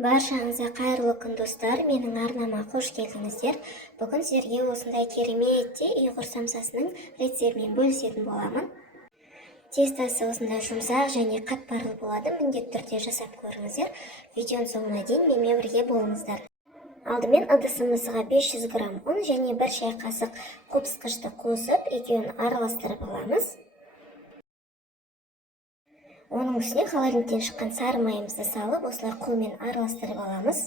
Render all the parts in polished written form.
Баршаңызға қайырлы күн достар, менің арнама қош келдіңіздер. Бүгін сіздерге осындай керемет ұйғыр самсасының рецептімен бөлісетін боламын. Тестасы осындай жұмсақ және қатпарлы болады, міндетті түрде жасап көріңіздер. Видеоның соңына дейін менімен бірге болыңыздар. Алдымен ыдысымызға 500 грамм ұн және 1 шай қасық қопсытқышты қосып, екеуін араластырып аламыз. Оның үстіне холодильниктен шыққан сары майымызды салып, осылай қолмен араластырып аламыз.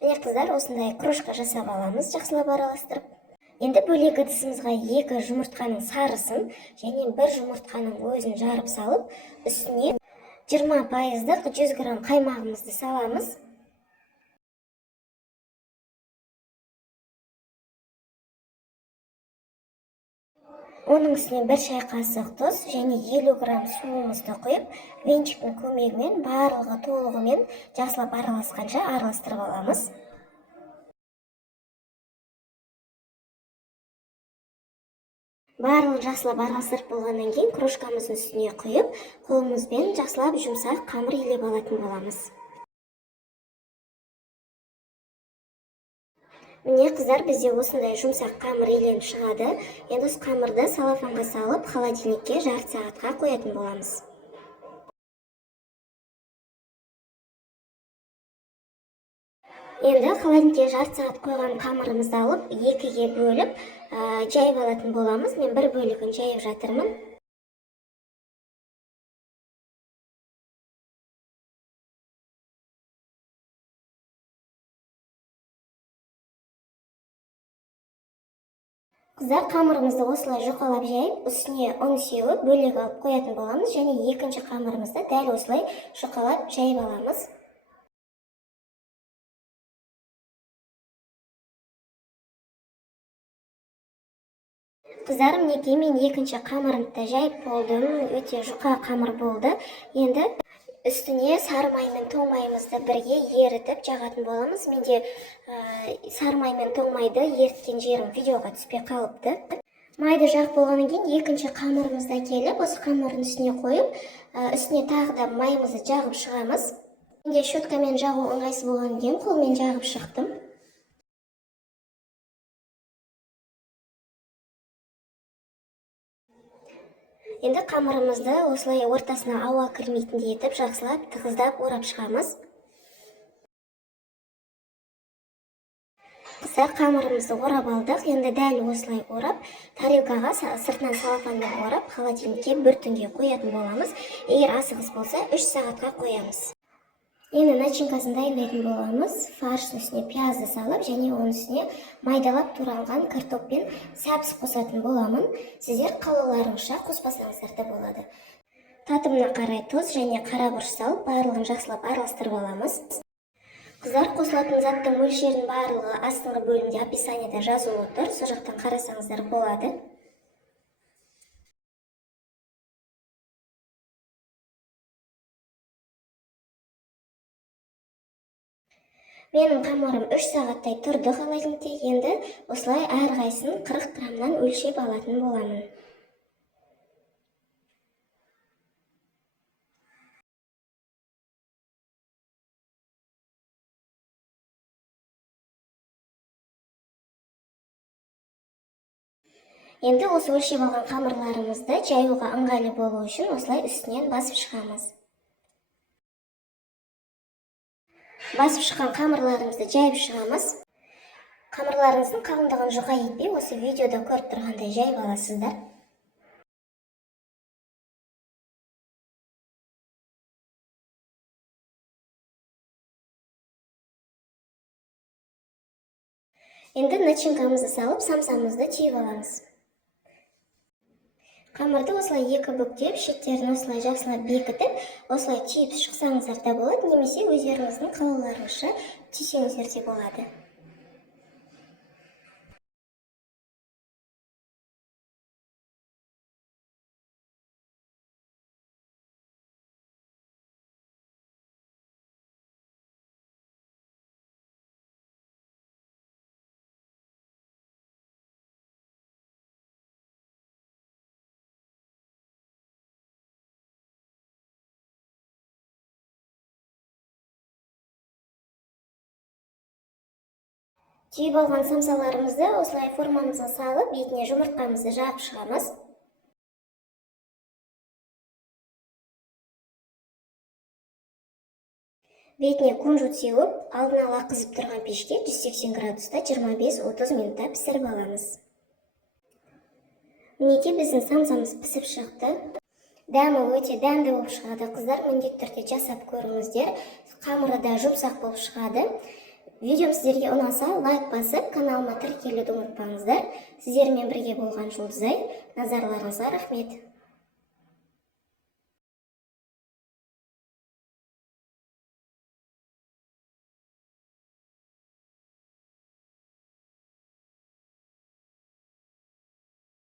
Міне қыздар, осындай кружка жасап аламыз, жақсылап араластырып. Енді бөлек ыдысымызға 2 жұмыртқаның сарысын және 1 жұмыртқаның өзін жарып салып, үстіне 20%-ық 100 грамм қаймағымызды саламыз. Оның үстіне 1 шай қасық тұз және 50 грамм суымызды құйып, венчиктің көмегімен барлығы толығымен жақсылап араласқанша араластырып аламыз. Барлығын жақсылап араластырып болғаннан кейін кружкамыздың үстіне құйып, қолымызбен жақсылап жұмсақ қамыр илеп алатын боламыз. Міне қыздар, бізде осындай жұмсақ қамыр иленіп шығады. Енді осы қамырды салафанға салып, холодильникке жарты сағатқа қоятын боламыз. Енді холодильникке жарты сағат қойған қамырымызды алып, 2-ге бөліп, жайып алатын боламыз. Мен 1 бөлігін жайып жатырмын. Қыздар, қамырымызды осылай жұқалап жайып, үстіне ұн сеуіп, бөлек алып қоятын боламыз, және екінші қамырымызды дәл осылай жұқалап жайып аламыз. Қыздарым, мінекей мен екінші қамырымды да жайып болдым, өте жұқа қамыр болды. Енді үстіне сары май мен тоң майымызды бірге ерітіп жағатын боламыз. Менде сары май мен тоң майды еріткен жерім видеоға түспей қалыпты. Майды жағып болғаннан кейін екінші қамырымызды келіп, осы қамырдың үстіне қойып, үстіне тағы да майымызды жағып шығамыз. Менде щеткамен жағу ыңғайсыз болғаннан кейін қолмен жағып шықтым. Енді қамырымызды осылай ортасына ауа кірмейтіндей етіп, жақсылап тығыздап орап шығамыз. Қыздар, қамырымызды орап алдық. Енді дәл осылай орап, тарелкаға сыртынан салафанмен орап, холодильникке 1 түнге қоятын боламыз. Егер асығыс болса, 3 сағатқа қоямыз. Енді начинкасын дайындайтын боламыз. Фарштың үстіне пиязды салып, және оның үстіне майдалап туралған картоппен сәбіз қосатын боламын. Сіздер қалауларыңызша қоспасаңыздар да болады. Татымына қарай тұз және қара бұрыш салып, барлығын жақсылап араластырып аламыз. Қыздар, қосылатын заттың мөлшерінің барлығы астыңғы бөлімде описаниеда жазулы тұр, сол жақтан қарасаңыздар болады. Менің қамырым 3 сағаттай тұрды холодильникте. Енді осылай әрқайсысын 40 граммнан өлшеп алатын боламын. Енді осы өлшеп алған қамырларымызды жаюға ыңғайлы болу үшін осылай үстінен басып шығамыз. Басып шыққан қамырларымызды жайып шығамыз. Қамырларыңыздың қалыңдығын жұқа етпей, осы видеода көріп тұрғандай жайып аласыздар. Енді начинкамызды салып, самсамызды түйіп аламыз. Қамырды осылай 2 бүктеп, шеттерін осылай жақсылап бекітіп, осылай түйіп шықсаңыздар да болады, немесе өздеріңіздің қалауларыңызша түйсеңіздер де болады. Түйіп алған самсаларымызды осылай формамызға салып, бетіне жұмыртқамызды жағып шығамыз. Бетіне кунжут сеуіп, алдын ала қызып тұрған пешке 180 градуста 25-30 минутта пісіріп аламыз. Мінекей біздің самсамыз пісіп шықты. Дәмі өте дәмді болып шығады. Қыздар, міндетті түрде жасап көріңіздер. Қамыры да жұмсақ болып шығады. Видеом сіздерге ұнаса, лайк басып, каналыма тіркелуді ұмытпаңыздар. Сіздермен бірге болған Жұлдызай. Назарларыңызға рахмет.